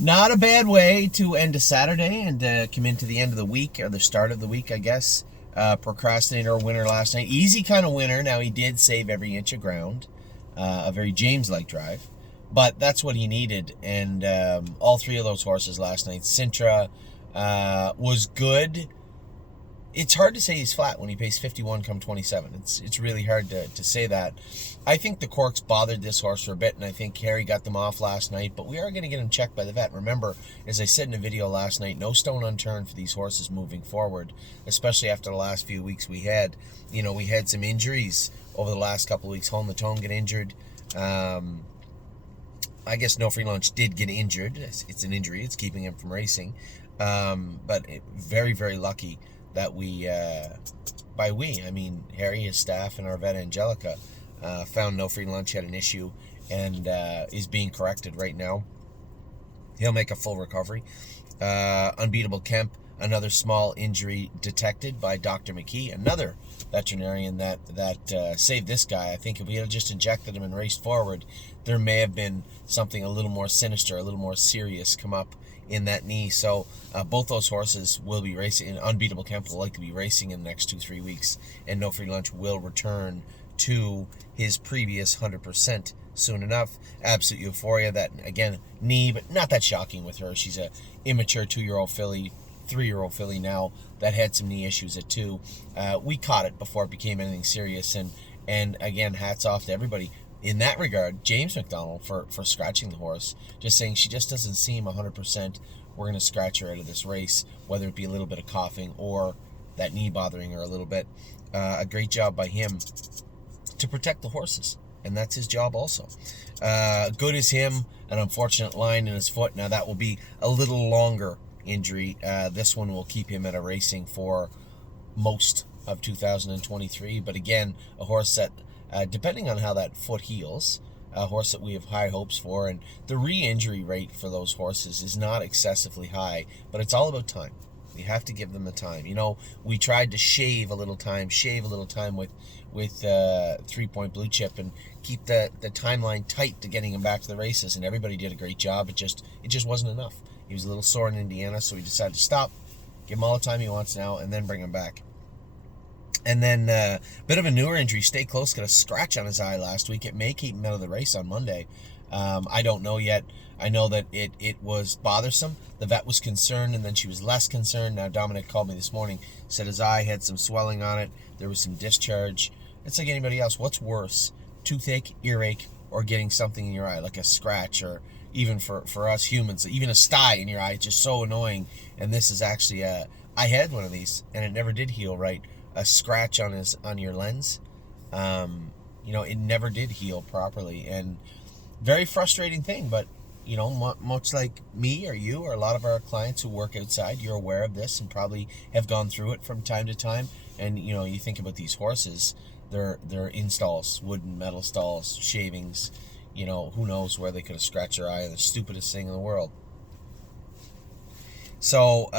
Not a bad way to end a Saturday and come into the end of the week, or the start of the week, I guess. Procrastinator winner last night. Easy kind of winner. Now, he did save every inch of ground. A very James-like drive. But that's what he needed. And all three of those horses last night. Sintra was good. It's hard to say he's flat when he pays 51 come 27. It's really hard to say that. I think the corks bothered this horse for a bit, and I think Harry got them off last night, but we are going to get him checked by the vet. Remember, as I said in a video last night, no stone unturned for these horses moving forward, especially after the last few weeks we had. We had some injuries over the last couple of weeks. Home the Tone get injured. I guess No Free Lunch did get injured. It's an injury. It's keeping him from racing. But very, very lucky that I mean Harry, his staff, and our vet Angelica found No Free Lunch had an issue and is being corrected right now. He'll make a full recovery. Unbeatable Kemp, another small injury detected by Dr. McKee, another veterinarian that saved this guy. I think if we had just injected him and raced forward, there may have been something a little more sinister, a little more serious come up in that knee. So both those horses will be racing. Unbeatable Kemp will likely be racing in the next 2-3 weeks, and No Free Lunch will return to his previous 100% soon enough. Absolute Euphoria, that again, knee, but not that shocking with her. She's a immature 2-year-old filly, 3-year-old filly now that had some knee issues at 2. We caught it before it became anything serious, and again, hats off to everybody in that regard. James McDonald for scratching the horse, just saying she just doesn't seem 100%. We're going to scratch her out of this race, whether it be a little bit of coughing or that knee bothering her a little bit. A great job by him to protect the horses, and that's his job also. Good as him, an unfortunate line in his foot. Now that will be a little longer injury. This one will keep him at a racing for most of 2023, but again, a horse that depending on how that foot heals, a horse that we have high hopes for, and the re-injury rate for those horses is not excessively high, but it's all about time. We have to give them the time. We tried to shave a little time with 3 Point Blue Chip and keep the timeline tight to getting him back to the races, and everybody did a great job. It just wasn't enough. He was a little sore in Indiana, so we decided to stop, give him all the time he wants now, and then bring him back. And then a bit of a newer injury. Stay Close got a scratch on his eye last week. It may keep him out of the race on Monday. I don't know yet. I know that it was bothersome. The vet was concerned, and then she was less concerned. Now, Dominic called me this morning, said his eye had some swelling on it. There was some discharge. It's like anybody else. What's worse, toothache, earache, or getting something in your eye, like a scratch, or even for us humans, even a sty in your eye? It's just so annoying. And this is actually, I had one of these, and it never did heal right. A scratch on your lens. It never did heal properly, and very frustrating thing. But much like me or you or a lot of our clients who work outside, you're aware of this and probably have gone through it from time to time. And you think about these horses, they're in stalls, wooden, metal stalls, shavings. Who knows where they could have scratched their eye. The stupidest thing in the world. So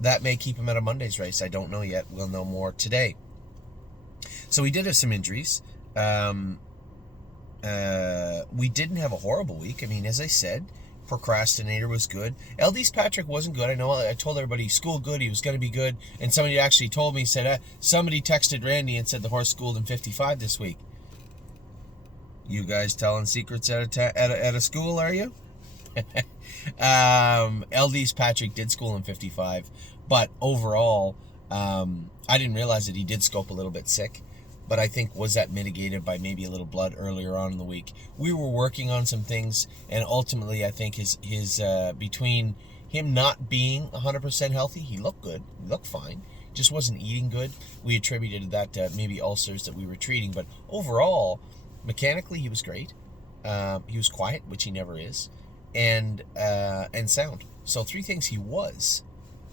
that may keep him at a Monday's race. I don't know yet. We'll know more today. So we did have some injuries. We didn't have a horrible week. I mean, as I said, Procrastinator was good. LD's Patrick wasn't good. I know I told everybody schooled good. He was going to be good. And somebody actually told me, said, somebody texted Randy and said the horse schooled in 55 this week. You guys telling secrets at a school, are you? LD's Patrick did school in 55, but overall, I didn't realize that he did scope a little bit sick, but I think was that mitigated by maybe a little blood earlier on in the week. We were working on some things, and ultimately I think his between him not being 100% healthy, he looked good, he looked fine, just wasn't eating good. We attributed that to maybe ulcers that we were treating, but overall, mechanically he was great. He was quiet, which he never is, and sound. So 3 things he was.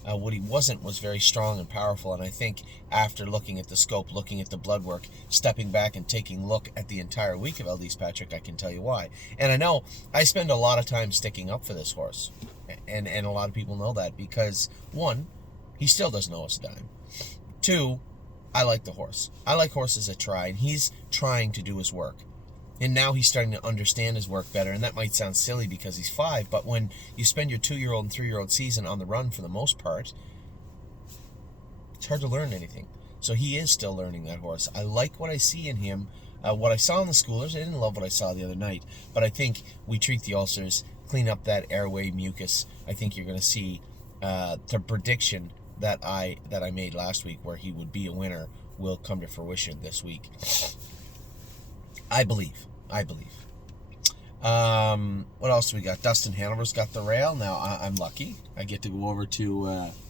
What he wasn't was very strong and powerful, and I think after looking at the scope, looking at the blood work, stepping back and taking a look at the entire week of LD's Patrick, I can tell you why. And I know I spend a lot of time sticking up for this horse, and a lot of people know that because, 1, he still doesn't owe us a dime. 2, I like the horse. I like horses that try, and he's trying to do his work. And now he's starting to understand his work better. And that might sound silly because he's 5, but when you spend your 2-year-old and 3-year-old season on the run for the most part, it's hard to learn anything. So he is still learning that horse. I like what I see in him. What I saw in the schoolers, I didn't love what I saw the other night, but I think we treat the ulcers, clean up that airway mucus. I think you're going to see the prediction that I made last week, where he would be a winner, will come to fruition this week. I believe. What else do we got? Dustin Hanover's got the rail. Now I'm lucky. I get to go over to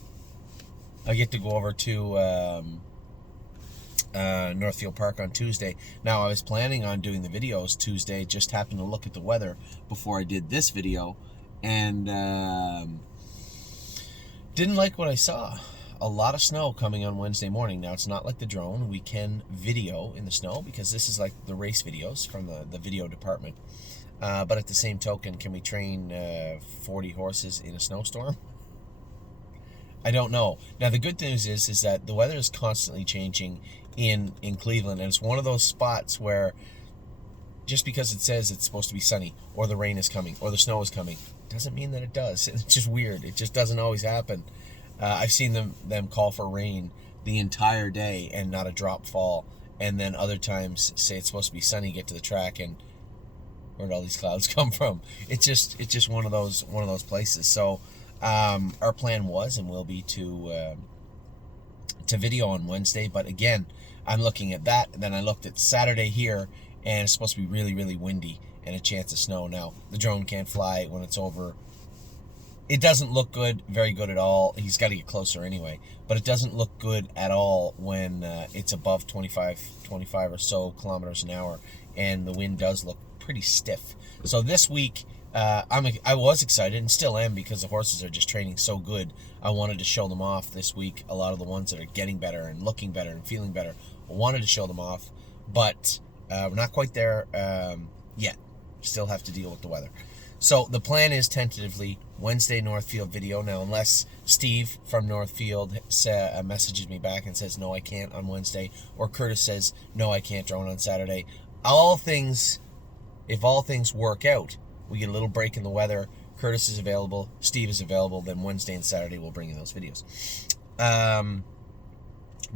Northfield Park on Tuesday. Now, I was planning on doing the videos Tuesday, just happened to look at the weather before I did this video, and didn't like what I saw. A lot of snow coming on Wednesday morning. Now, it's not like the drone. We can video in the snow because this is like the race videos from the video department. But at the same token, can we train 40 horses in a snowstorm? I don't know. Now, the good news is that the weather is constantly changing in Cleveland, and it's one of those spots where just because it says it's supposed to be sunny, or the rain is coming, or the snow is coming, doesn't mean that it does. It's just weird. It just doesn't always happen. I've seen them call for rain the entire day and not a drop fall, and then other times say it's supposed to be sunny, get to the track, and where'd all these clouds come from? It's just one of those places. So our plan was and will be to video on Wednesday, but again, I'm looking at that, and then I looked at Saturday here, and it's supposed to be really, really windy and a chance of snow. Now, the drone can't fly when it's over. It doesn't look good, very good at all. He's got to get closer anyway, but it doesn't look good at all when it's above 25 or so kilometers an hour, and the wind does look pretty stiff. So this week, I was excited and still am, because the horses are just training so good. I wanted to show them off this week. A lot of the ones that are getting better and looking better and feeling better, I wanted to show them off, but we're not quite there yet. Still have to deal with the weather. So the plan is tentatively Wednesday Northfield video. Now, unless Steve from Northfield messages me back and says, no, I can't on Wednesday, or Curtis says, no, I can't drone on Saturday. If all things work out, we get a little break in the weather, Curtis is available, Steve is available, then Wednesday and Saturday we'll bring you those videos. I'm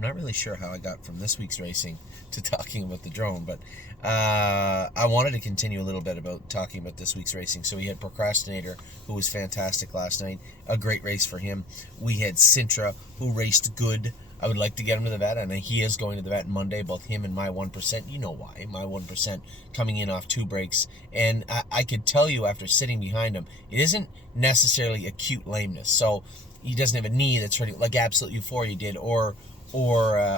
not really sure how I got from this week's racing to talking about the drone, but I wanted to continue a little bit about talking about this week's racing. So we had Procrastinator, who was fantastic last night, a great race for him. We had Sintra, who raced good. I would like to get him to the vet, and he is going to the vet Monday, both him and My 1%. You know why. My 1% coming in off 2 breaks. And I could tell you, after sitting behind him, it isn't necessarily acute lameness. So he doesn't have a knee that's hurting, like Absolute Euphoria did, or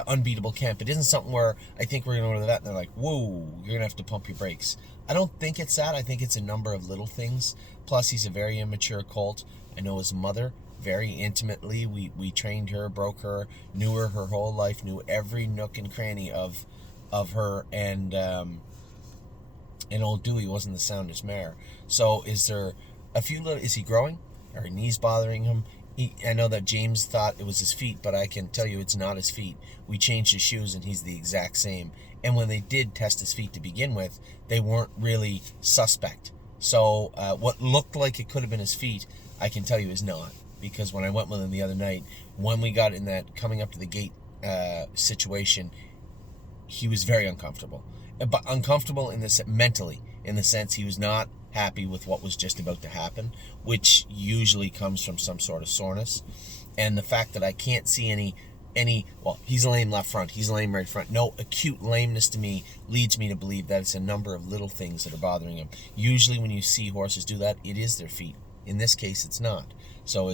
Unbeatable Kemp. It isn't something where I think we're going to go to the vet and they're like, whoa, you're going to have to pump your brakes. I don't think it's that. I think it's a number of little things. Plus, he's a very immature colt. I know his mother very intimately. We trained her, broke her, knew her whole life, knew every nook and cranny of her, and old Dewey wasn't the soundest mare. So is there a few little, is he growing? Are his knees bothering him? I know that James thought it was his feet, but I can tell you it's not his feet. We changed his shoes and he's the exact same. And when they did test his feet to begin with, they weren't really suspect. So what looked like it could have been his feet, I can tell you is not. Because when I went with him the other night, when we got in that coming up to the gate situation, he was very uncomfortable. But uncomfortable in this mentally, in the sense he was not happy with what was just about to happen, which usually comes from some sort of soreness. And the fact that I can't see any well, he's lame left front, he's lame right front, no acute lameness to me leads me to believe that it's a number of little things that are bothering him. Usually when you see horses do that, it is their feet. In this case, it's not. So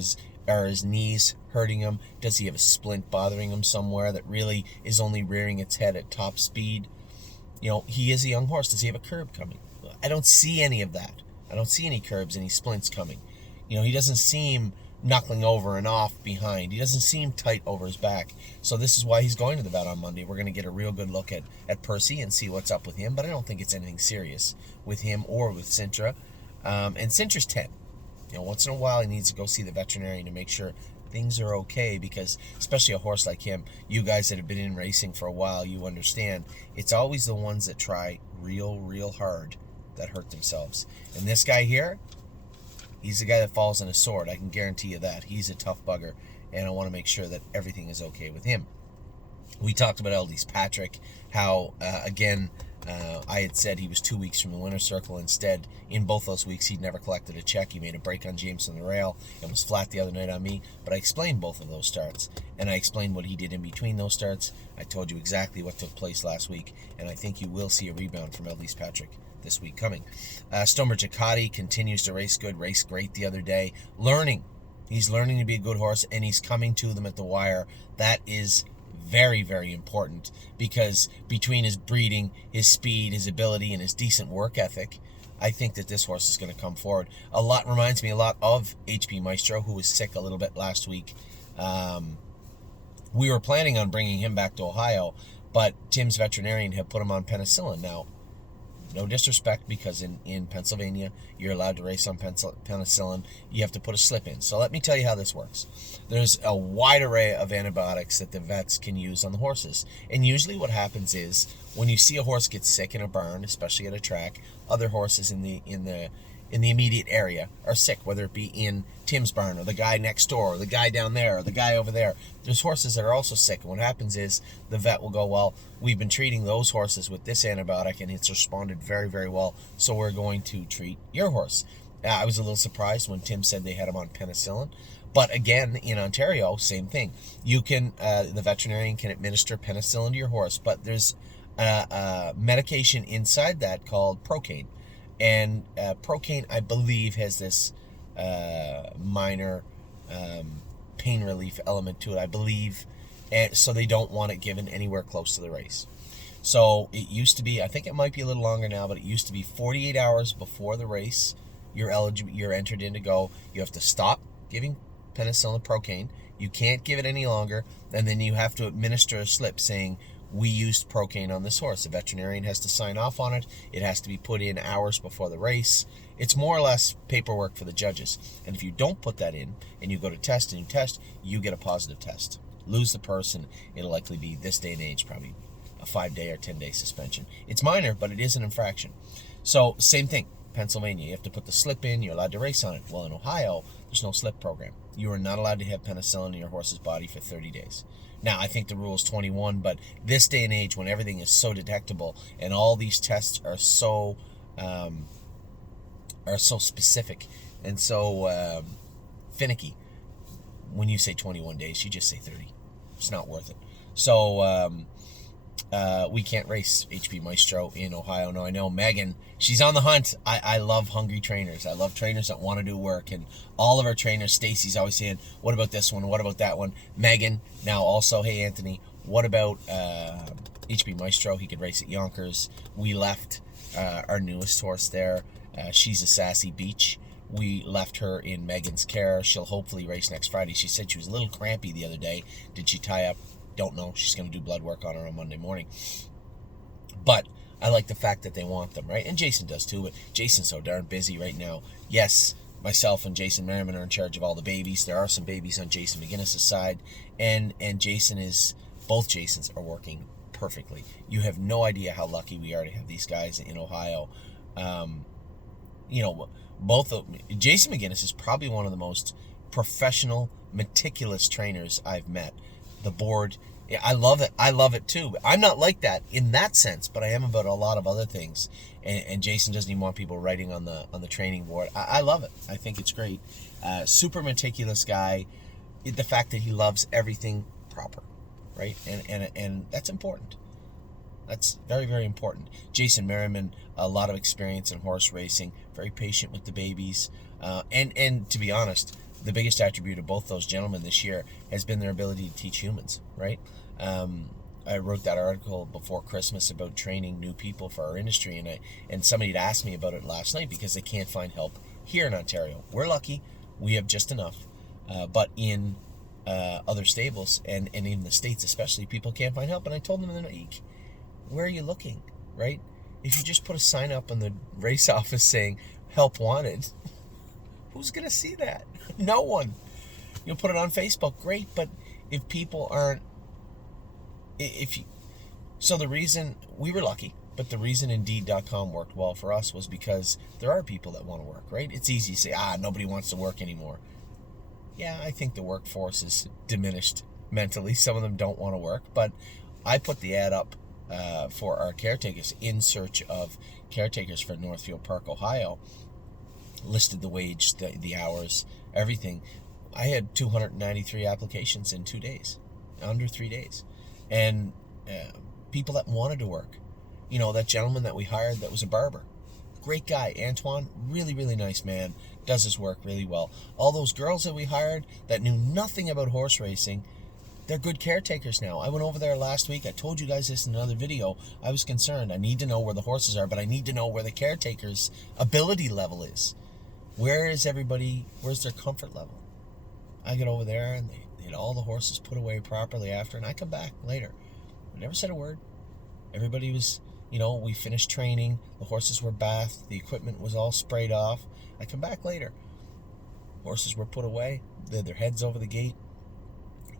are his knees hurting him? Does he have a splint bothering him somewhere that really is only rearing its head at top speed? You know, he is a young horse. Does he have a curb coming? I don't see any of that. I don't see any curbs, any splints coming. You know, he doesn't seem knuckling over and off behind. He doesn't seem tight over his back. So this is why he's going to the vet on Monday. We're going to get a real good look at Percy and see what's up with him, but I don't think it's anything serious with him or with Sintra. And Sintra's 10. You know, once in a while he needs to go see the veterinarian to make sure things are okay, because especially a horse like him, you guys that have been in racing for a while, you understand, it's always the ones that try real hard that hurt themselves. And this guy here, he's the guy that falls on his sword. I can guarantee you that. He's a tough bugger, and I want to make sure that everything is okay with him. We talked about Eldys Patrick, how, again, I had said he was 2 weeks from the winner's circle. Instead, in both those weeks, he'd never collected a check. He made a break on James on the rail and was flat the other night on me. But I explained both of those starts, and I explained what he did in between those starts. I told you exactly what took place last week, and I think you will see a rebound from Eldys Patrick this week coming. Stonebridge Acadi continues to race good, raced great the other day. He's learning to be a good horse, and he's coming to them at the wire. That is very, very important, because between his breeding, his speed, his ability, and his decent work ethic, I think that this horse is going to come forward. Reminds me a lot of HP Maestro, who was sick a little bit last week. We were planning on bringing him back to Ohio, but Tim's veterinarian had put him on penicillin. Now, no disrespect, because in Pennsylvania, you're allowed to race on penicillin. You have to put a slip in. So let me tell you how this works. There's a wide array of antibiotics that the vets can use on the horses. And usually what happens is, when you see a horse get sick in a barn, especially at a track, other horses in the immediate area are sick, whether it be in Tim's barn, or the guy next door, or the guy down there, or the guy over there. There's horses that are also sick, and what happens is the vet will go, well, we've been treating those horses with this antibiotic, and it's responded very, very well, so we're going to treat your horse. I was a little surprised when Tim said they had him on penicillin, but again, in Ontario, same thing. You can, the veterinarian can administer penicillin to your horse, but there's a medication inside that called Procaine. And Procaine, I believe, has this minor pain relief element to it, I believe, and so they don't want it given anywhere close to the race. So it used to be, I think it might be a little longer now, but it used to be 48 hours before the race, you're entered in to go. You have to stop giving penicillin Procaine. You can't give it any longer, and then you have to administer a slip saying, we used Procaine on this horse. The veterinarian has to sign off on it. It has to be put in hours before the race. It's more or less paperwork for the judges. And if you don't put that in, and you go to test and you test, you get a positive test. Lose the person, it'll likely be, this day and age, probably a 5-day or 10-day suspension. It's minor, but it is an infraction. So, same thing. Pennsylvania, you have to put the slip in, you're allowed to race on it. Well, in Ohio, there's no slip program. You are not allowed to have penicillin in your horse's body for 30 days. Now, I think the rule is 21, but this day and age, when everything is so detectable and all these tests are so specific and so finicky, when you say 21 days, you just say 30. It's not worth it. So we can't race HP Maestro in Ohio. No, I know Megan, she's on the hunt. I love hungry trainers. I love trainers that want to do work. And all of our trainers, Stacy's always saying, what about this one? What about that one? Megan, now also, hey, Anthony, what about HP Maestro? He could race at Yonkers. We left our newest horse there. She's a Sassy Beach. We left her in Megan's care. She'll hopefully race next Friday. She said she was a little crampy the other day. Did she tie up? Don't know. She's going to do blood work on her on Monday morning. But I like the fact that they want them, right? And Jason does too, but Jason's so darn busy right now. Yes, myself and Jason Merriman are in charge of all the babies. There are some babies on Jason McGinnis' side, and both Jasons are working perfectly. You have no idea how lucky we are to have these guys in Ohio. Jason McGinnis is probably one of the most professional, meticulous trainers I've met. The board, I love it. I love it too. I'm not like that in that sense, but I am about a lot of other things. And Jason doesn't even want people writing on the training board. I love it. I think it's great. Super meticulous guy. The fact that he loves everything proper, right? And that's important. That's very, very important. Jason Merriman, a lot of experience in horse racing, very patient with the babies, and to be honest, the biggest attribute of both those gentlemen this year has been their ability to teach humans, right? I wrote that article before Christmas about training new people for our industry, and somebody had asked me about it last night because they can't find help here in Ontario. We're lucky. We have just enough. But in other stables, and in the States especially, people can't find help. And I told them, where are you looking, right? If you just put a sign up on the race office saying, help wanted, who's going to see that? No one. You'll put it on Facebook, great, but if people aren't, so the reason, we were lucky. But the reason Indeed.com worked well for us was because there are people that want to work, right? It's easy to say, nobody wants to work anymore. Yeah, I think the workforce is diminished mentally. Some of them don't want to work, but I put the ad up for our caretakers, in search of caretakers for Northfield Park, Ohio. Listed the wage, the hours, everything. I had 293 applications in 2 days, under 3 days. And people that wanted to work. You know, that gentleman that we hired that was a barber. Great guy, Antoine, really, really nice man, does his work really well. All those girls that we hired that knew nothing about horse racing, they're good caretakers now. I went over there last week. I told you guys this in another video. I was concerned. I need to know where the horses are, but I need to know where the caretaker's ability level is. Where is everybody? Where's their comfort level? I get over there and they had all the horses put away properly after, and I come back later. I never said a word. Everybody was, we finished training. The horses were bathed. The equipment was all sprayed off. I come back later. Horses were put away. They had their heads over the gate.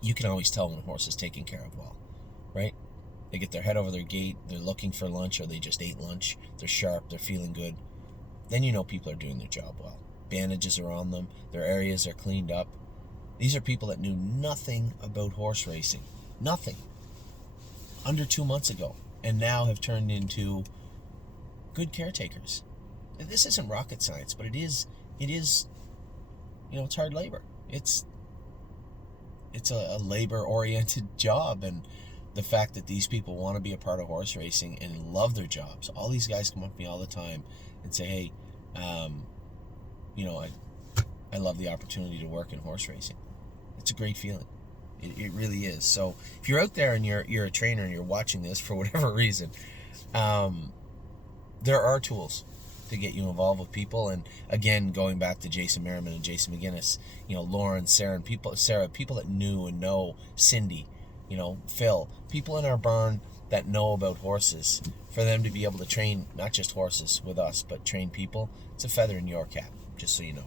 You can always tell when a horse is taken care of well, right? They get their head over their gate. They're looking for lunch, or they just ate lunch. They're sharp. They're feeling good. Then you know people are doing their job well. Bandages are on them. Their areas are cleaned up. These are people that knew nothing about horse racing. Nothing. Under 2 months ago. And now have turned into good caretakers. This isn't rocket science, but it is, it's hard labor. It's a labor-oriented job, and the fact that these people want to be a part of horse racing and love their jobs. All these guys come up to me all the time and say, hey, I love the opportunity to work in horse racing. It's a great feeling. It really is. So if you're out there and you're a trainer and you're watching this for whatever reason, there are tools to get you involved with people. And again, going back to Jason Merriman and Jason McGinnis, Lauren, Sarah, people that knew and know, Cindy, Phil, people in our barn that know about horses, for them to be able to train not just horses with us, but train people, it's a feather in your cap, just so you know.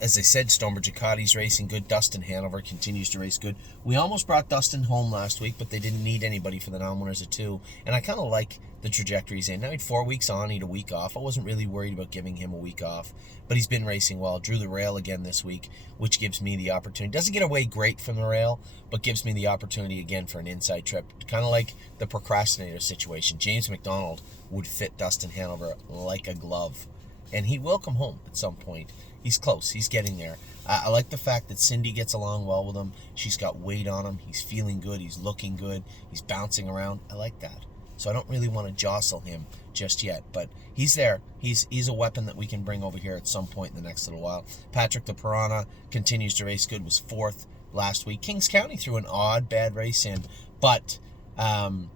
As I said, Stonebridge Ducati's racing good. Dustin Hanover continues to race good. We almost brought Dustin home last week, but they didn't need anybody for the non-winners at 2. And I kind of like the trajectory he's in. Now he had 4 weeks on, he had a week off. I wasn't really worried about giving him a week off, but he's been racing well. Drew the rail again this week, which gives me the opportunity. Doesn't get away great from the rail, but gives me the opportunity again for an inside trip. Kind of like the procrastinator situation. James McDonald would fit Dustin Hanover like a glove. And he will come home at some point. He's close. He's getting there. I like the fact that Cindy gets along well with him. She's got weight on him. He's feeling good. He's looking good. He's bouncing around. I like that. So I don't really want to jostle him just yet. But he's there. He's a weapon that we can bring over here at some point in the next little while. Patrick the Piranha continues to race good. Was 4th last week. Kings County threw an odd, bad race in. But, as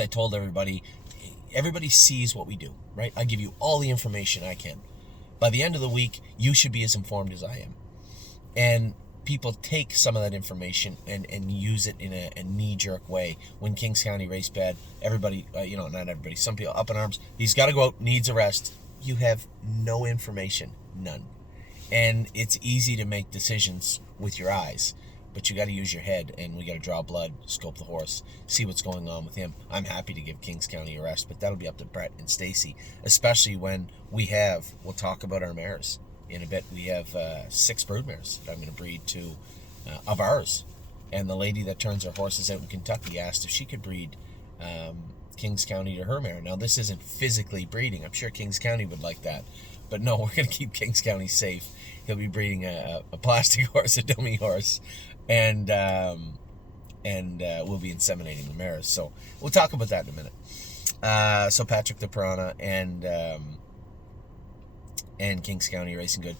I told everybody sees what we do, right? I give you all the information I can. By the end of the week, you should be as informed as I am. And people take some of that information and use it in a knee-jerk way. When Kings County raced bad, everybody, not everybody, some people up in arms, he's got to go out, needs a rest. You have no information, none. And it's easy to make decisions with your eyes, but you got to use your head, and we got to draw blood, scope the horse, see what's going on with him. I'm happy to give Kings County a rest, but that'll be up to Brett and Stacy, especially when we'll talk about our mares in a bit. We have 6 broodmares that I'm going to breed to of ours. And the lady that turns her horses out in Kentucky asked if she could breed Kings County to her mare. Now, this isn't physically breeding. I'm sure Kings County would like that. But no, we're going to keep Kings County safe. He'll be breeding a plastic horse, a dummy horse. And we'll be inseminating the mares. So we'll talk about that in a minute. So Patrick the Piranha and Kings County racing good.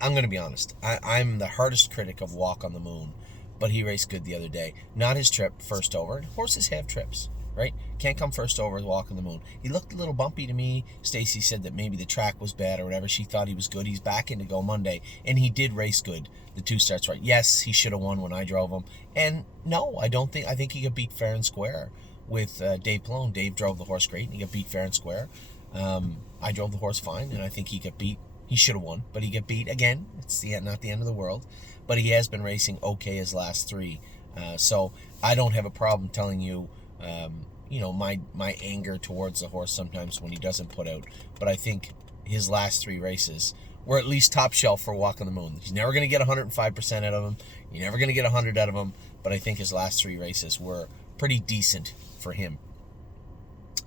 I'm going to be honest. I'm the hardest critic of Walk on the Moon, but he raced good the other day. Not his trip, first over. And horses have trips, right? Can't come first over with Walk on the Moon. He looked a little bumpy to me. Stacy said that maybe the track was bad or whatever. She thought he was good. He's back in to go Monday, and he did race good. The 2 starts right. Yes, he should have won when I drove him. And no, I think he could beat fair and square with Dave Pallone. Dave drove the horse great, and he got beat fair and square. I drove the horse fine, and I think he got beat. He should have won, but he got beat again. It's not the end of the world, but he has been racing okay his last 3. So I don't have a problem telling you my anger towards the horse sometimes when he doesn't put out. But I think his last 3 races were at least top shelf for Walk on the Moon. He's never going to get 105% out of him. You're never going to get 100 out of him. But I think his last 3 races were pretty decent for him.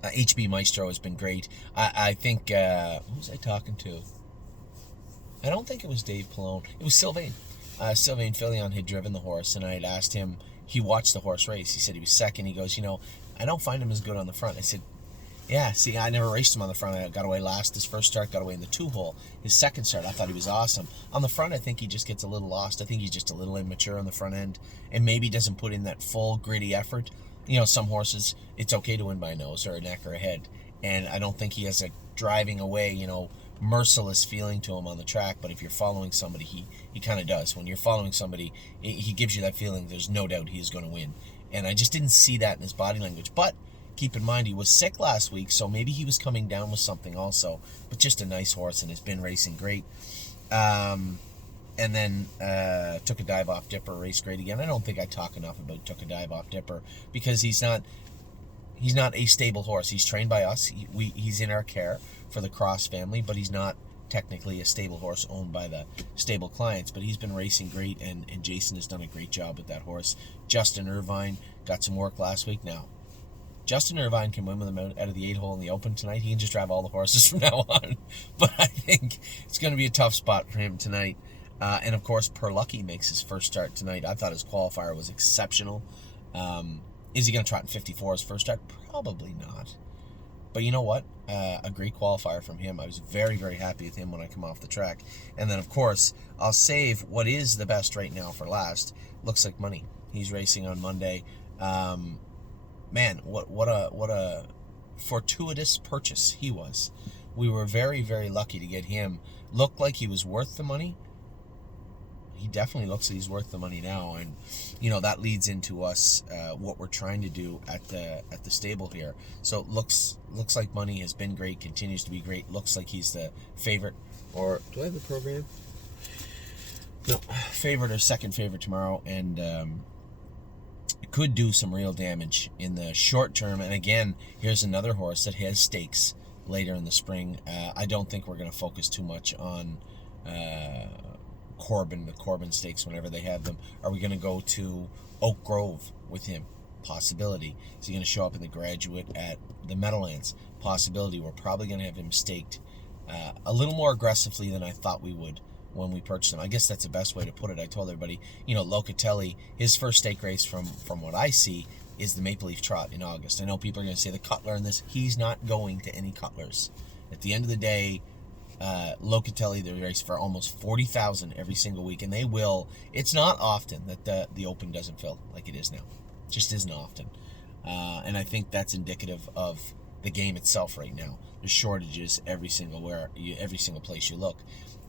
HB Maestro has been great. I think, who was I talking to? I don't think it was Dave Pallone. It was Sylvain. Sylvain Filion had driven the horse, and I had asked him, he watched the horse race. He said he was second. He goes, I don't find him as good on the front. I said, yeah, see, I never raced him on the front. I got away last. His first start got away in the 2-hole. His second start, I thought he was awesome. On the front, I think he just gets a little lost. I think he's just a little immature on the front end and maybe doesn't put in that full gritty effort. Some horses, it's okay to win by a nose or a neck or a head. And I don't think he has a driving away, merciless feeling to him on the track. But if you're following somebody, he kind of does. When you're following somebody, he gives you that feeling there's no doubt he is going to win. And I just didn't see that in his body language. But keep in mind, he was sick last week, so maybe he was coming down with something also. But just a nice horse and has been racing great. And then Took a Dive Off Dipper, raced great again. I don't think I talk enough about Took a Dive Off Dipper because he's not a stable horse. He's trained by us. He's in our care for the Cross family, but he's not technically a stable horse owned by the stable clients. But he's been racing great, and Jason has done a great job with that horse. Justin Irvine got some work last week. Now, Justin Irvine can win with him out of the 8-hole in the Open tonight. He can just drive all the horses from now on. But I think it's going to be a tough spot for him tonight. And, of course, Perlucky makes his first start tonight. I thought his qualifier was exceptional. Is he going to trot in 54 his first start? Probably not. But you know what? A great qualifier from him. I was very, very happy with him when I come off the track. And then, of course, I'll save what is the best right now for last. Looks Like Money. He's racing on Monday. Man, what a fortuitous purchase he was. We were very, very lucky to get him. Looked like he was worth the money. He definitely looks like he's worth the money now, and that leads into us what we're trying to do at the stable here. So looks Like Money has been great, continues to be great. Looks like he's the favorite, or do I have the program? No, favorite or second favorite tomorrow, and could do some real damage in the short term. And again, here's another horse that has stakes later in the spring. I don't think we're going to focus too much on the Corbin Stakes whenever they have them. Are we going to go to Oak Grove with him? Possibility. Is he going to show up in the Graduate at the Meadowlands? Possibility. We're probably going to have him staked a little more aggressively than I thought we would when we purchased him. I guess that's the best way to put it. I told everybody, Locatelli, his first stake race from what I see is the Maple Leaf Trot in August. I know people are going to say the Cutler and this. He's not going to any Cutlers. At the end of the day, Locatelli, they race for almost 40,000 every single week, and they will. It's not often that the Open doesn't fill like it is now. It just isn't often. And I think that's indicative of the game itself right now. There's shortages every single place you look.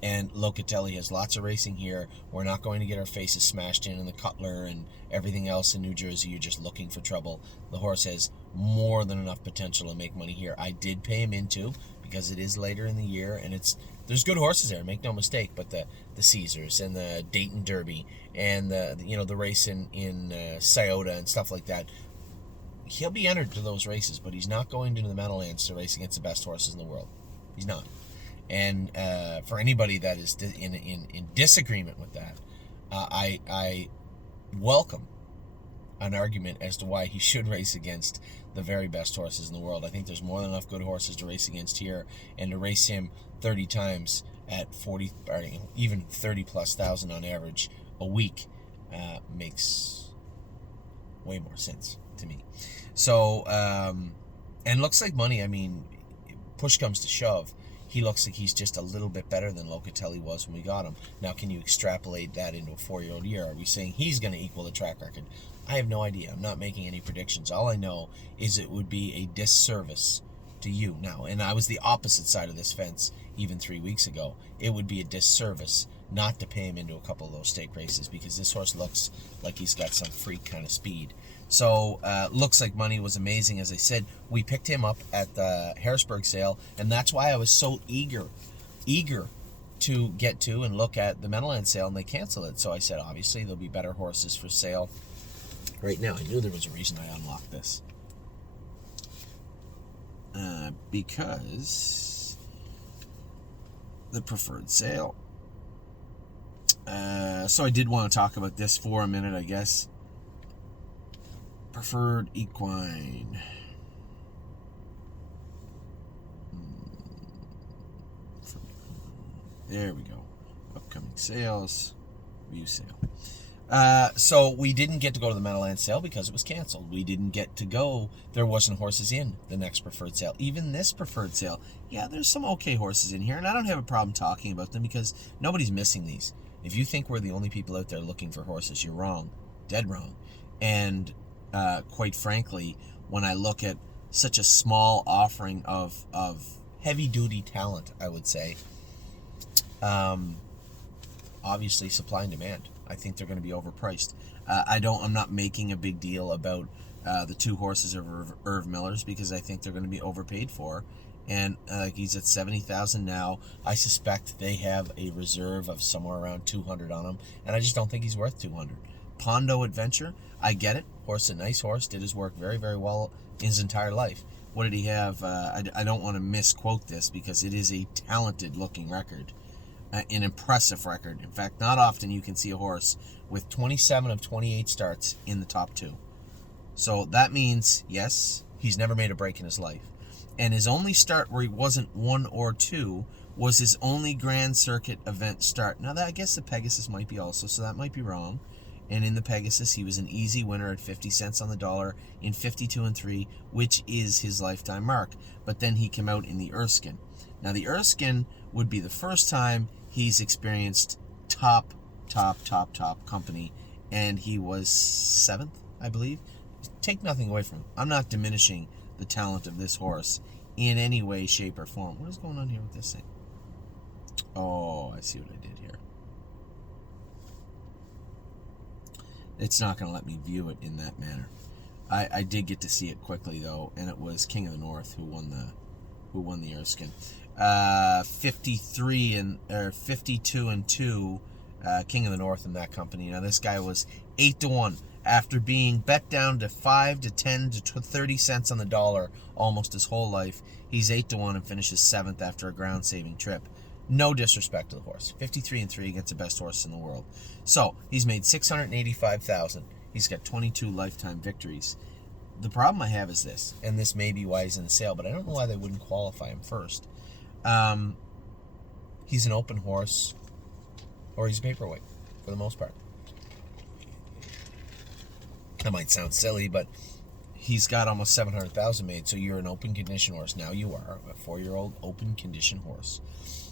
And Locatelli has lots of racing here. We're not going to get our faces smashed in the Cutler and everything else in New Jersey. You're just looking for trouble. The horse has more than enough potential to make money here. I did pay him into because it is later in the year, and there's good horses there, make no mistake. But the Caesars and the Dayton Derby and the race in Scioto and stuff like that. He'll be entered to those races, but he's not going into the Meadowlands to race against the best horses in the world. He's not. And for anybody that is in disagreement with that, I welcome an argument as to why he should race against the very best horses in the world. I think there's more than enough good horses to race against here, and to race him 30 times at 40 or even 30,000+ on average a week makes way more sense to me. So, and Looks Like Money, I mean, push comes to shove, he looks like he's just a little bit better than Locatelli was when we got him. Now, can you extrapolate that into a 4-year-old year? Are we saying he's going to equal the track record? I have no idea. I'm not making any predictions. All I know is it would be a disservice to you now. And I was the opposite side of this fence even 3 weeks ago. It would be a disservice not to pay him into a couple of those stake races, because this horse looks like he's got some freak kind of speed. So Looks Like Money was amazing. As I said, we picked him up at the Harrisburg sale, and that's why I was so eager to get to and look at the Meadowlands sale, and they canceled it. So I said, obviously, there'll be better horses for sale right now. I knew there was a reason I unlocked this. because the preferred sale. So I did want to talk about this for a minute, I guess. Preferred equine. There we go. Upcoming sales. View sale. So we didn't get to go to the Meadowlands sale because it was canceled. We didn't get to go. There wasn't horses in the next preferred sale. Even this preferred sale, yeah, there's some okay horses in here, and I don't have a problem talking about them because nobody's missing these. If you think we're the only people out there looking for horses, you're wrong. Dead wrong. And quite frankly, when I look at such a small offering of heavy-duty talent, I would say, obviously supply and demand. I think they're going to be overpriced. I'm not making a big deal about the two horses of Irv Miller's because I think they're going to be overpaid for. And he's at $70,000 now. I suspect they have a reserve of somewhere around $200 on him, and I just don't think he's worth $200. Pondo Adventure, I get it. Horse, a nice horse, did his work very, very well his entire life. What did he have? I don't want to misquote this because it is a talented-looking record. An impressive record. In fact, not often you can see a horse with 27 of 28 starts in the top two. So that means, yes, he's never made a break in his life. And his only start where he wasn't 1 or 2 was his only Grand Circuit event start. Now, that I guess the Pegasus might be also, so that might be wrong. And in the Pegasus, he was an easy winner at 50 cents on the dollar in 52 and 3, which is his lifetime mark. But then he came out in the Erskine. Now, the Erskine would be the first time he's experienced top company, and he was 7th, I believe. Take nothing away from him. I'm not diminishing the talent of this horse in any way, shape, or form. What is going on here with this thing? Oh, I see what I did here. It's not going to let me view it in that manner. I did get to see it quickly though, and it was King of the North who won the Erskine. 52 and 2, King of the North in that company. Now this guy was 8-1 after being bet down to 5 to 10 to 30 cents on the dollar almost his whole life. He's 8-1 and finishes 7th after a ground saving trip. No disrespect to the horse. 53 and 3 against the best horse in the world. So he's made $685,000. He's got 22 lifetime victories. The problem I have is this, and this may be why he's in the sale, but I don't know why they wouldn't qualify him first. He's an open horse, or he's a paperweight for the most part. That might sound silly, but he's got almost 700,000 made, so you're an open condition horse. Now you are a 4-year-old open condition horse.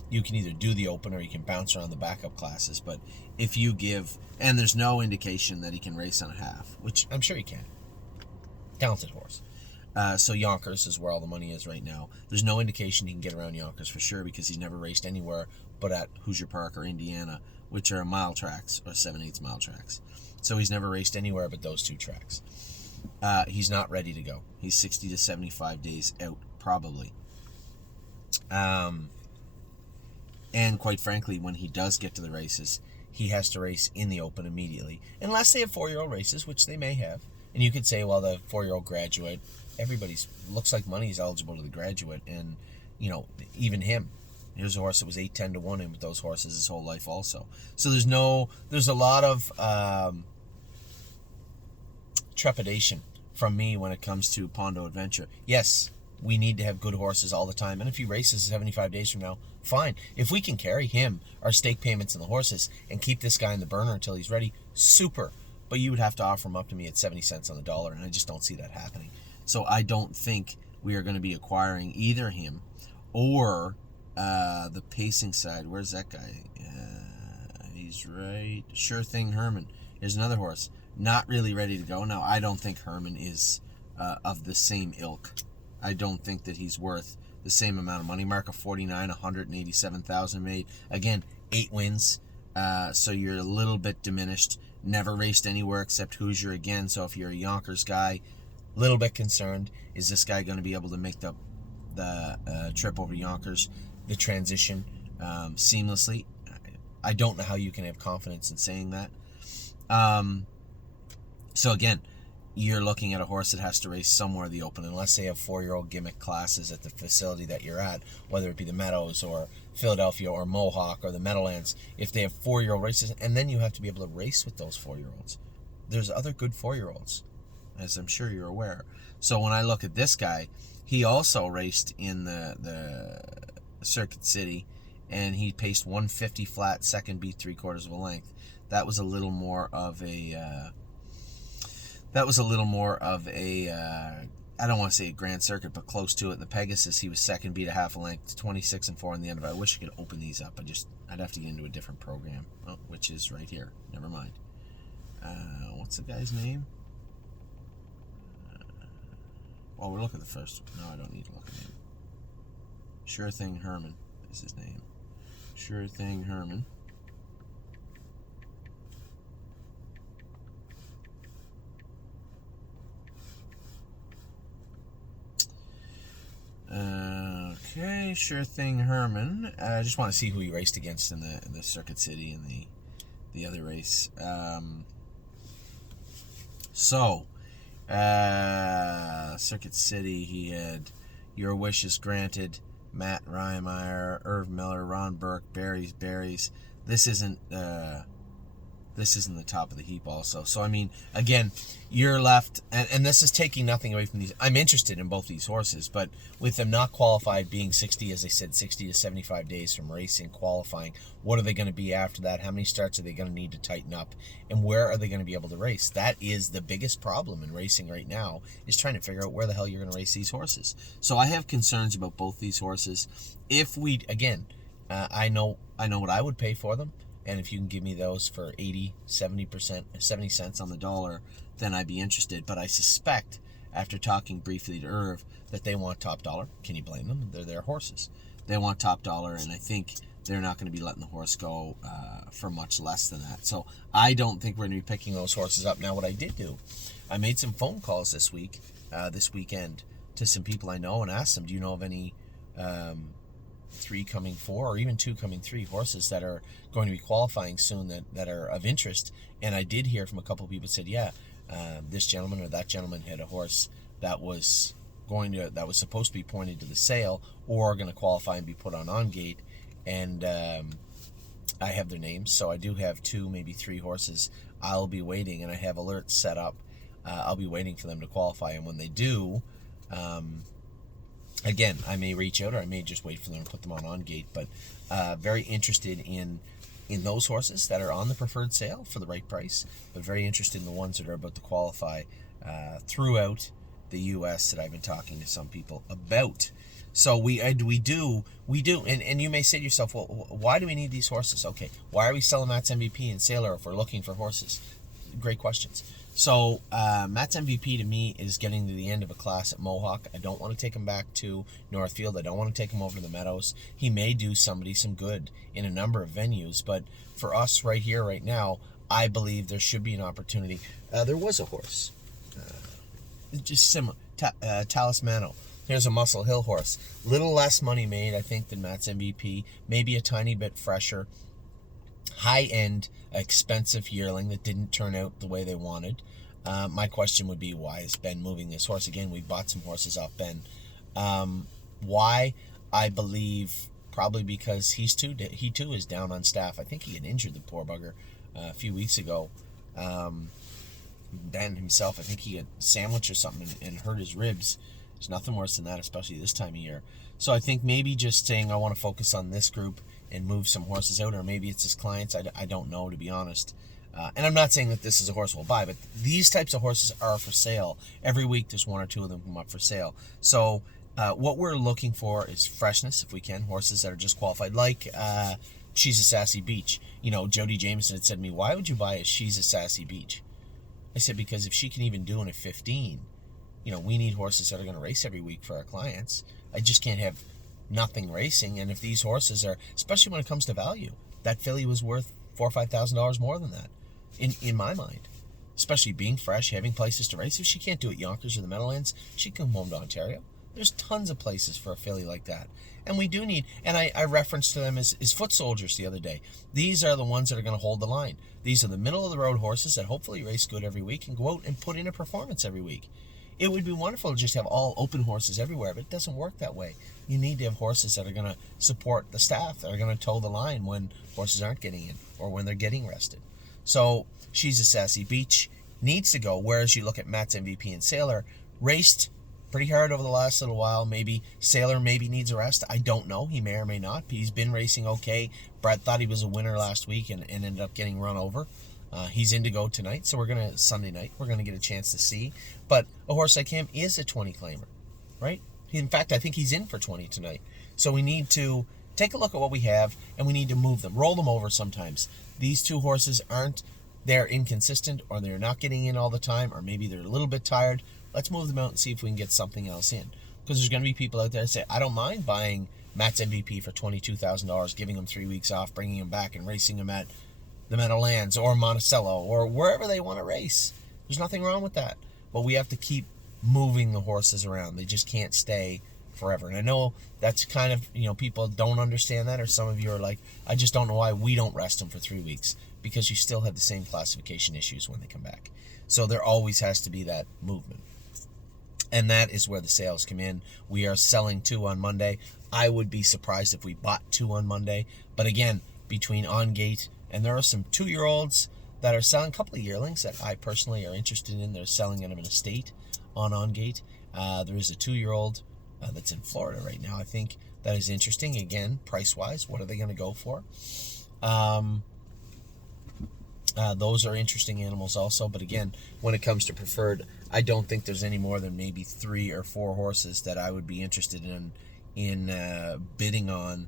You can either do the open or you can bounce around the backup classes, but if you give, and there's no indication that he can race on a half, which I'm sure he can. Talented horse. So Yonkers is where all the money is right now. There's no indication he can get around Yonkers for sure because he's never raced anywhere but at Hoosier Park or Indiana, which are mile tracks or 7/8 mile tracks. So he's never raced anywhere but those two tracks. He's not ready to go. He's 60 to 75 days out, probably. And quite frankly, when he does get to the races, he has to race in the open immediately. Unless they have 4-year-old races, which they may have. And you could say, well, the 4-year-old graduate, everybody's looks like money's eligible to the graduate. And, you know, even him. Here's a horse that was 8-10 to 1 in with those horses his whole life also. So there's a lot of trepidation from me when it comes to Pondo Adventure. Yes, we need to have good horses all the time. And if he races 75 days from now, fine. If we can carry him, our stake payments, and the horses, and keep this guy in the burner until he's ready, super. But you would have to offer him up to me at 70 cents on the dollar, and I just don't see that happening. So I don't think we are going to be acquiring either him or the pacing side. Where's that guy? He's right. Sure Thing Herman. Here's another horse. Not really ready to go. Now, I don't think Herman is of the same ilk. I don't think that he's worth the same amount of money. Mark of 49, 187,000 made. Again, 8 wins. So you're a little bit diminished. Never raced anywhere except Hoosier again. So if you're a Yonkers guy, a little bit concerned. Is this guy going to be able to make the trip over to Yonkers, the transition seamlessly? I don't know how you can have confidence in saying that. So again, you're looking at a horse that has to race somewhere in the open, unless they have 4-year-old gimmick classes at the facility that you're at, whether it be the Meadows or Philadelphia or Mohawk or the Meadowlands. If they have 4-year-old races, and then you have to be able to race with those 4-year-olds. There's other good 4-year-olds, as I'm sure you're aware. So when I look at this guy, he also raced in the Circuit City, and he paced 150 flat, second beat 3/4 of a length. That was a little more of a I don't want to say a Grand Circuit, but close to it. The Pegasus, he was second beat a half a length, 26-4 in the end of it. I wish I could open these up. I'd have to get into a different program, which is right here. Never mind. What's the guy's name? Well, we'll look at the first one. No, I don't need to look at him. Sure Thing Herman is his name. Sure Thing Herman. Okay, Sure Thing Herman. I just want to see who he raced against in the Circuit City and the other race. Circuit City, he had Your Wish Is Granted, Matt Reimeyer, Irv Miller, Ron Burke, Berries. This isn't the top of the heap also. So, I mean, again, you're left, and this is taking nothing away from these. I'm interested in both these horses, but with them not qualified, being 60, as I said, 60 to 75 days from racing, qualifying, what are they going to be after that? How many starts are they going to need to tighten up? And where are they going to be able to race? That is the biggest problem in racing right now, is trying to figure out where the hell you're going to race these horses. So I have concerns about both these horses. If we, again, I know what I would pay for them. And if you can give me those for 80, 70 cents on the dollar, then I'd be interested. But I suspect, after talking briefly to Irv, that they want top dollar. Can you blame them? They're their horses. They want top dollar, and I think they're not going to be letting the horse go for much less than that. So I don't think we're going to be picking those horses up. Now, what I did do, I made some phone calls this weekend, to some people I know and asked them, do you know of any 3 coming 4 or even 2 coming 3 horses that are going to be qualifying soon that are of interest? And I did hear from a couple of people who said, this gentleman or that gentleman had a horse that was supposed to be pointed to the sale or going to qualify and be put on gate, and I have their names. So I do have 2, maybe 3 horses. I'll be waiting, and I have alerts set up. I'll be waiting for them to qualify, and when they do, again, I may reach out, or I may just wait for them to put them on gate. But very interested in those horses that are on the preferred sale for the right price, but very interested in the ones that are about to qualify throughout the U.S. that I've been talking to some people about. So we do, and you may say to yourself, well, why do we need these horses? Okay, why are we selling Matt's MVP and Sailor if we're looking for horses? Great questions. So Matt's MVP to me is getting to the end of a class at Mohawk. I don't want to take him back to Northfield. I don't want to take him over to the Meadows. He may do somebody some good in a number of venues, but for us right here, right now, I believe there should be an opportunity. There was a horse, just similar, Talismano. Here's a Muscle Hill horse. Little less money made, I think, than Matt's MVP. Maybe a tiny bit fresher. High-end, expensive yearling that didn't turn out the way they wanted. My question would be, why is Ben moving this horse? Again, we bought some horses off Ben. Why? I believe probably because he too is down on staff. I think he had injured the poor bugger a few weeks ago. Ben himself, I think he had sandwich or something and hurt his ribs. There's nothing worse than that, especially this time of year. So I think maybe just saying I want to focus on this group and move some horses out, or maybe it's his clients. I don't know, to be honest. And I'm not saying that this is a horse we'll buy, but these types of horses are for sale. Every week there's 1 or 2 of them come up for sale. So what we're looking for is freshness, if we can, horses that are just qualified, like She's a Sassy Beach. You know, Jody Jameson had said to me, why would you buy a She's a Sassy Beach? I said, because if she can even do it at 15, we need horses that are going to race every week for our clients. I just can't have nothing racing. And if these horses are, especially when it comes to value, that filly was worth $4,000 or $5,000 more than that, in my mind. Especially being fresh, having places to race. If she can't do it Yonkers or the Meadowlands, she can come home to Ontario. There's tons of places for a filly like that. And we do need, and I referenced to them as foot soldiers the other day. These are the ones that are going to hold the line. These are the middle of the road horses that hopefully race good every week and go out and put in a performance every week. It would be wonderful to just have all open horses everywhere, but it doesn't work that way. You need to have horses that are going to support the staff, that are going to toe the line when horses aren't getting in or when they're getting rested. So She's a Sassy Beach needs to go, whereas you look at Matt's MVP and Sailor, raced pretty hard over the last little while. Maybe Sailor needs a rest. I don't know. He may or may not. He's been racing okay. Brett thought he was a winner last week and ended up getting run over. He's in to go tonight, so Sunday night, we're going to get a chance to see. But a horse like him is a 20 claimer, right? In fact, I think he's in for 20 tonight. So we need to take a look at what we have, and we need to move them, roll them over sometimes. These two horses they're inconsistent, or they're not getting in all the time, or maybe they're a little bit tired. Let's move them out and see if we can get something else in. Because there's going to be people out there that say, I don't mind buying Matt's MVP for $22,000, giving him 3 weeks off, bringing him back and racing him at the Meadowlands or Monticello or wherever they want to race. There's nothing wrong with that. But we have to keep moving the horses around. They just can't stay forever. And I know that's kind of, people don't understand that, or some of you are like, I just don't know why we don't rest them for 3 weeks, because you still have the same classification issues when they come back. So there always has to be that movement. And that is where the sales come in. We are selling 2 on Monday. I would be surprised if we bought 2 on Monday. But again, between On Gate, and there are some 2-year-olds that are selling, a couple of yearlings that I personally are interested in. They're selling them in a state on Gate. There is a 2-year-old that's in Florida right now, I think, that is interesting. Again, price-wise, what are they going to go for? Those are interesting animals also. But again, when it comes to preferred, I don't think there's any more than maybe 3 or 4 horses that I would be interested in bidding on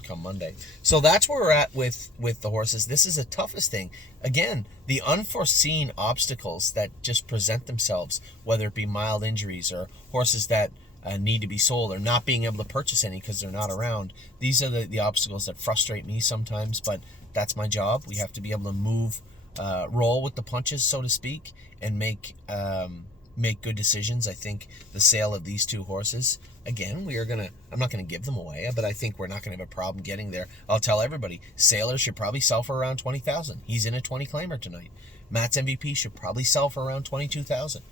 come Monday. So that's where we're at with the horses. This is the toughest thing. Again, the unforeseen obstacles that just present themselves, whether it be mild injuries or horses that need to be sold or not being able to purchase any because they're not around. These are the obstacles that frustrate me sometimes, but that's my job. We have to be able to roll with the punches, so to speak, and make good decisions. I think the sale of these 2 horses, again, I'm not gonna give them away, but I think we're not gonna have a problem getting there. I'll tell everybody, Sailor should probably sell for around $20,000. He's in a 20 claimer tonight. Matt's MVP should probably sell for around $22,000.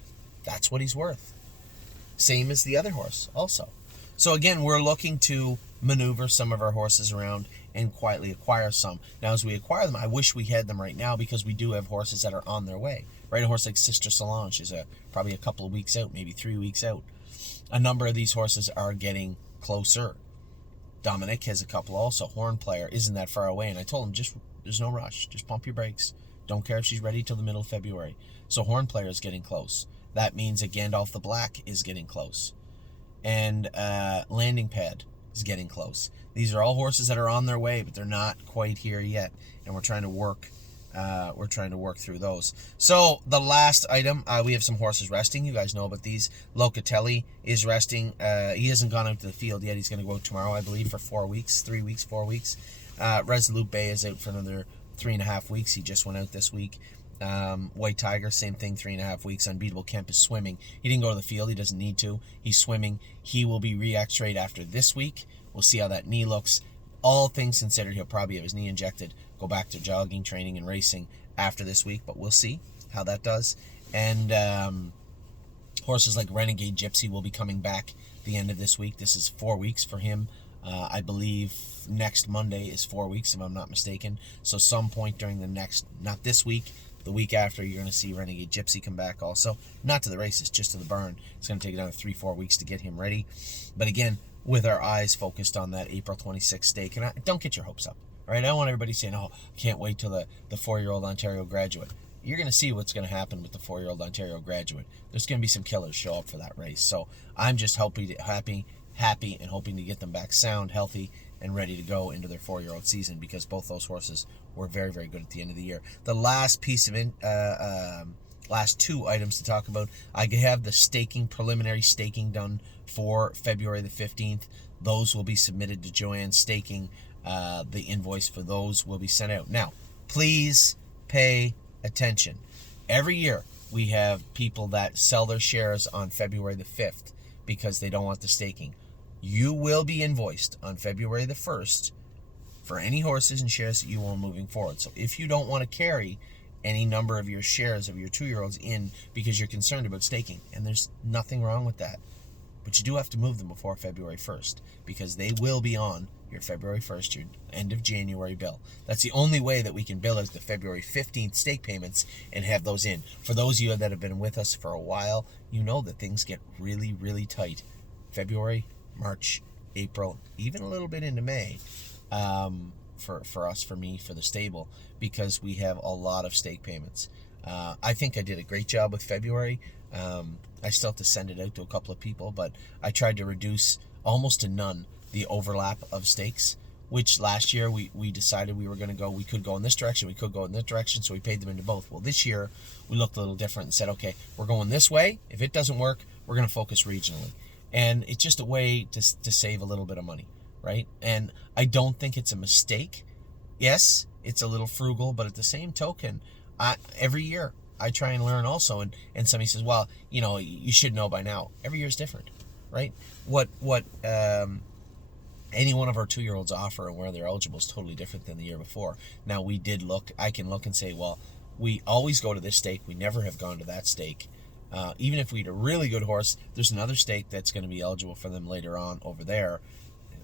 That's what he's worth. Same as the other horse also. So again, we're looking to maneuver some of our horses around and quietly acquire some. Now, as we acquire them, I wish we had them right now, because we do have horses that are on their way. Right, a horse like Sister Solange is probably a couple of weeks out, maybe 3 weeks out. A number of these horses are getting closer. Dominic has a couple also. Horn Player isn't that far away, and I told him, there's no rush. Just pump your brakes. Don't care if she's ready till the middle of February. So Horn Player is getting close. That means that Gandalf the Black is getting close. And Landing Pad is getting close. These are all horses that are on their way, but they're not quite here yet. And we're trying to work through those. So the last item, we have some horses resting. You guys know about these. Locatelli is resting. He hasn't gone out to the field yet. He's going to go tomorrow, I believe, for 4 weeks. Resolute Bay is out for another 3.5 weeks. He just went out this week. White Tiger, same thing, 3.5 weeks. Unbeatable Kemp is swimming. He didn't go to the field. He doesn't need to. He's swimming. He will be re-x-rayed after this week. We'll see how that knee looks. All things considered, he'll probably have his knee injected, go back to jogging, training, and racing after this week, but we'll see how that does. And horses like Renegade Gypsy will be coming back the end of this week. This is 4 weeks for him. I believe next Monday is 4 weeks, if I'm not mistaken. So some point during not this week, the week after, you're going to see Renegade Gypsy come back also. Not to the races, just to the burn. It's going to take another 3-4 weeks to get him ready. But again, with our eyes focused on that April 26th stake. And don't get your hopes up, right? I don't want everybody saying, oh, can't wait till the 4-year-old Ontario graduate. You're going to see what's going to happen with the 4-year-old Ontario graduate. There's going to be some killers show up for that race. So I'm just happy and hoping to get them back sound, healthy, and ready to go into their 4-year-old season, because both those horses were very, very good at the end of the year. The last piece of last 2 items to talk about, I have the preliminary staking done for February the 15th. Those will be submitted to Joanne Staking. The invoice for those will be sent out. Now, please pay attention. Every year, We have people that sell their shares on February the 5th because they don't want the staking. You will be invoiced on February the 1st for any horses and shares that you own moving forward. So if you don't want to carry any number of your shares of your 2-year-olds in because you're concerned about staking, and there's nothing wrong with that, but you do have to move them before February 1st because they will be on your February 1st, your end of January bill. That's the only way that we can bill is the February 15th stake payments and have those in. For those of you that have been with us for a while, you know that things get really, really tight. February, March, April, even a little bit into May. For us, for me, for the stable, because we have a lot of stake payments. I think I did a great job with February. I still have to send it out to a couple of people, but I tried to reduce almost to none the overlap of stakes, which last year we decided we were going to go, we could go in this direction, we could go in that direction, so we paid them into both. Well, this year we looked a little different and said, okay, we're going this way. If it doesn't work, we're going to focus regionally. And it's just a way to save a little bit of money, right? And I don't think it's a mistake. Yes, it's a little frugal, but at the same token, every year I try and learn also. And somebody says, well, you know, you should know by now. Every year is different, right? What any one of our 2-year-olds offer and where they're eligible is totally different than the year before. Now, I can look and say, well, we always go to this stake. We never have gone to that stake. Even if we had a really good horse, there's another stake that's going to be eligible for them later on over there.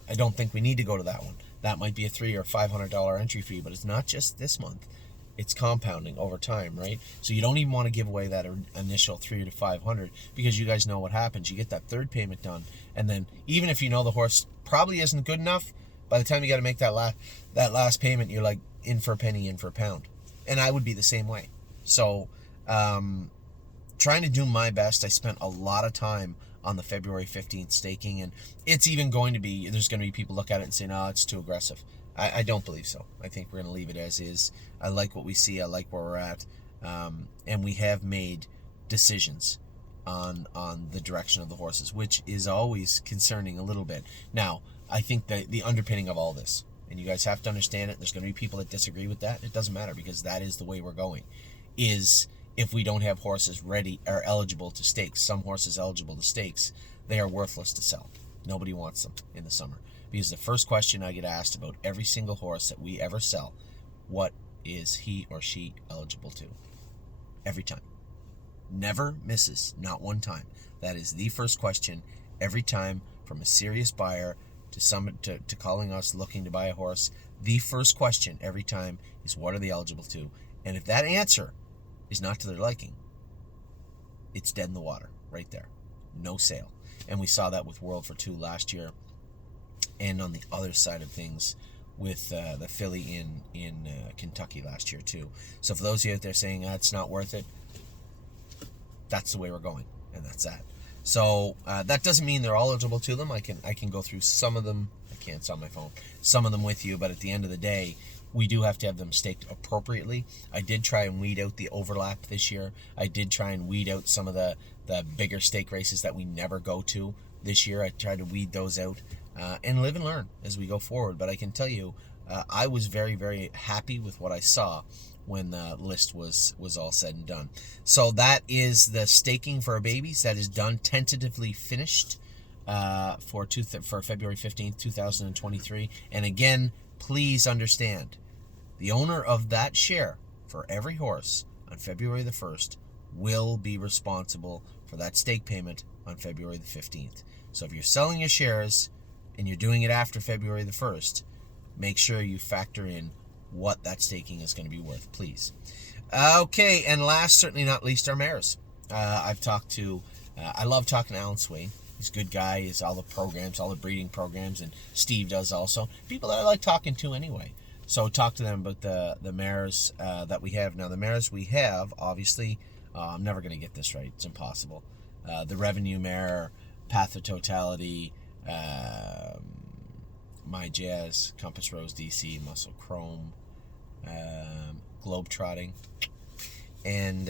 I don't think we need to go to that one. That might be a $300 or $500 entry fee, but it's not just this month. It's compounding over time, right? So you don't even want to give away that initial $300 to $500 because you guys know what happens. You get that third payment done, and then even if you know the horse probably isn't good enough, by the time you got to make that last payment, you're like in for a penny, in for a pound. And I would be the same way. So trying to do my best. I spent a lot of time on the February 15th staking, and it's even going to be, there's going to be people look at it and say, no, it's too aggressive. I don't believe so. I think we're going to leave it as is. I like what we see. I like where we're at. And we have made decisions on the direction of the horses, which is always concerning a little bit. Now, I think that the underpinning of all this, and you guys have to understand it, there's going to be people that disagree with that. It doesn't matter because that is the way we're going, is if we don't have horses ready or eligible to stakes, some horses eligible to stakes, they are worthless to sell. Nobody wants them in the summer. Because the first question I get asked about every single horse that we ever sell, what is he or she eligible to? Every time. Never misses, not one time. That is the first question every time, from a serious buyer to calling us looking to buy a horse. The first question every time is, what are they eligible to? And if that answer is not to their liking, it's dead in the water right there. No sale. And we saw that with World for Two last year, and on the other side of things with the filly in Kentucky last year too. So for those of you out there saying it's not worth it, that's the way we're going, and that's that. So that doesn't mean they're all eligible to them. I can go through some of them. I can't, it's on my phone. Some of them with you, but at the end of the day, we do have to have them staked appropriately. I did try and weed out the overlap this year. I did try and weed out some of the bigger stake races that we never go to this year. I tried to weed those out and live and learn as we go forward. But I can tell you, I was very, very happy with what I saw when the list was all said and done. So that is the staking for our babies. That is done, tentatively finished for February 15th, 2023. And again, please understand, the owner of that share for every horse on February the 1st will be responsible for that stake payment on February the 15th. So if you're selling your shares and you're doing it after February the 1st, make sure you factor in what that staking is going to be worth, please. Okay, and last, certainly not least, our mares. I've talked to, I love talking to Alan Swain. He's a good guy. He's all the programs, all the breeding programs, and Steve does also. People that I like talking to anyway. So talk to them about the mares that we have. Now, the mares we have, obviously, I'm never going to get this right. It's impossible. The Revenue Mare, Path of Totality, My Jazz, Compass Rose DC, Muscle Chrome, Globetrotting, and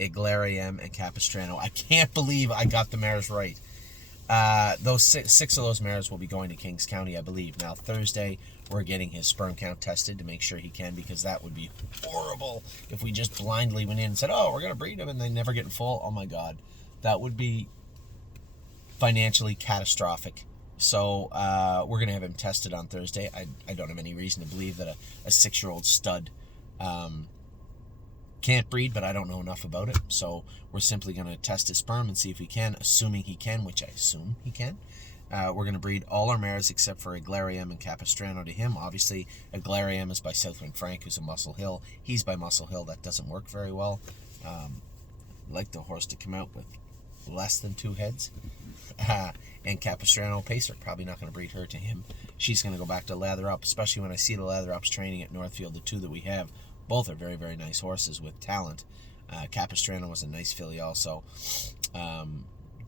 Iglarium, and Capistrano. I can't believe I got the mares right. Those six of those mares will be going to Kings County, I believe. Now, Thursday, we're getting his sperm count tested to make sure he can, because that would be horrible if we just blindly went in and said, oh, we're going to breed him, and they never get full. Oh, my God. That would be financially catastrophic. So we're going to have him tested on Thursday. I don't have any reason to believe that a 6-year-old stud can't breed, but I don't know enough about it. So we're simply going to test his sperm and see if he can, assuming he can, which I assume he can. We're going to breed all our mares except for Aglarium and Capistrano to him. Obviously, Aglarium is by Southwind Frank, who's a Muscle Hill. He's by Muscle Hill. That doesn't work very well. I'd like the horse to come out with less than 2 heads. And Capistrano Pacer, probably not going to breed her to him. She's going to go back to Lather Up, especially when I see the Lather Ups training at Northfield, the 2 that we have. Both are very, very nice horses with talent. Capistrano was a nice filly also.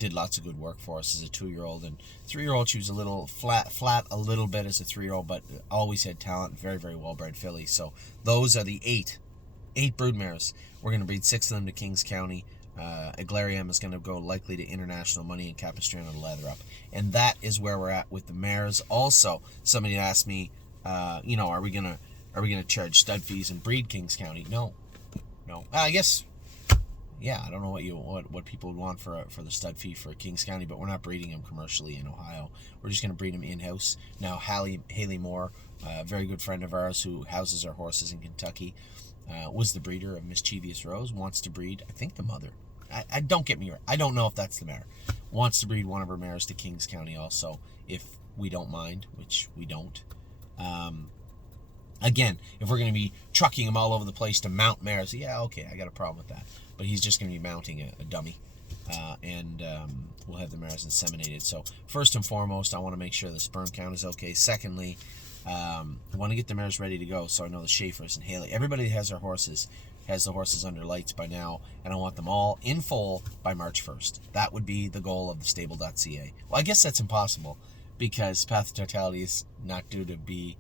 Did lots of good work for us as a 2-year-old. And 3-year-old, she was a little flat a little bit as a 3-year-old, but always had talent. Very, very well-bred filly. So those are the 8 broodmares. We're going to breed 6 of them to Kings County. Aglarium is going to go likely to International Money, and Capistrano to Lather Up. And that is where we're at with the mares. Also, somebody asked me, are we gonna charge stud fees and breed Kings County? No. I guess, yeah. I don't know what people would want for the stud fee for Kings County, but we're not breeding them commercially in Ohio. We're just gonna breed them in house. Now, Haley Moore, a very good friend of ours who houses our horses in Kentucky, was the breeder of Mischievous Rose. Wants to breed, I think, the mother. I don't get me wrong. I don't know if that's the mare. Wants to breed one of her mares to Kings County also, if we don't mind, which we don't. Again, if we're going to be trucking him all over the place to mount mares, yeah, okay, I got a problem with that. But he's just going to be mounting a dummy, and we'll have the mares inseminated. So first and foremost, I want to make sure the sperm count is okay. Secondly, I want to get the mares ready to go, so I know the Schaefers and Haley. Everybody that has their horses has the horses under lights by now, and I want them all in full by March 1st. That would be the goal of the stable.ca. Well, I guess that's impossible, because Path to Totality is not due to be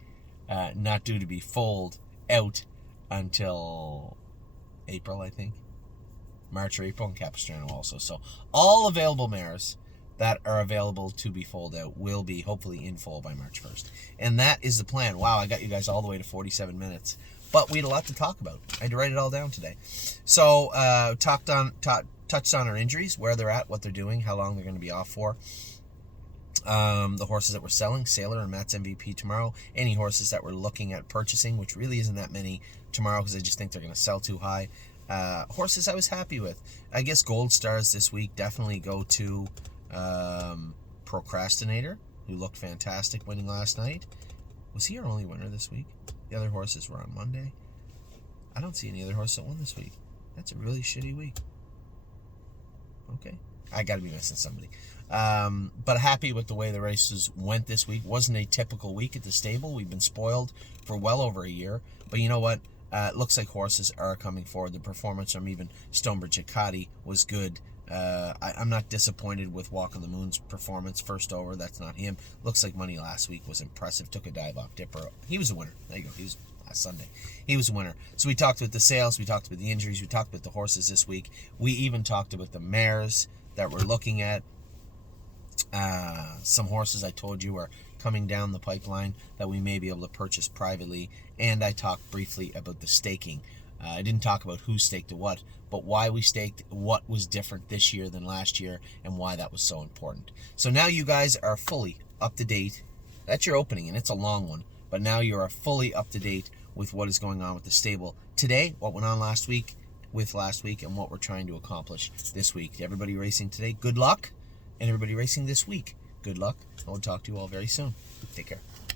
foaled out until April, I think. March or April, and Capistrano also. So all available mares that are available to be foaled out will be hopefully in foal by March 1st. And that is the plan. Wow, I got you guys all the way to 47 minutes. But we had a lot to talk about. I had to write it all down today. So touched on our injuries, where they're at, what they're doing, how long they're going to be off for. The horses that we're selling, Sailor and Matt's MVP tomorrow. Any horses that we're looking at purchasing, which really isn't that many tomorrow, because I just think they're going to sell too high. Horses I was happy with. I guess Gold Stars this week definitely go to Procrastinator, who looked fantastic winning last night. Was he our only winner this week? The other horses were on Monday. I don't see any other horses that won this week. That's a really shitty week. Okay. I got to be missing somebody. But happy with the way the races went this week. Wasn't a typical week at the stable. We've been spoiled for well over a year. But you know what? It looks like horses are coming forward. The performance from even Stonebridge Acadi was good. I'm not disappointed with Walk on the Moon's performance. First over, that's not him. Looks like Money last week was impressive. Took a dive off Dipper. He was a winner. There you go. He was last Sunday. He was a winner. So we talked about the sales. We talked about the injuries. We talked about the horses this week. We even talked about the mares that we're looking at. Some horses I told you are coming down the pipeline that we may be able to purchase privately. And I talked briefly about the staking. I didn't talk about who staked to what, but why we staked, what was different this year than last year, and why that was so important. So now you guys are fully up to date. That's your opening, and it's a long one, but now you are fully up to date with what is going on with the stable today, what went on last week, and what we're trying to accomplish this week. To everybody racing today, good luck, and everybody racing this week, good luck. I will talk to you all very soon. Take care.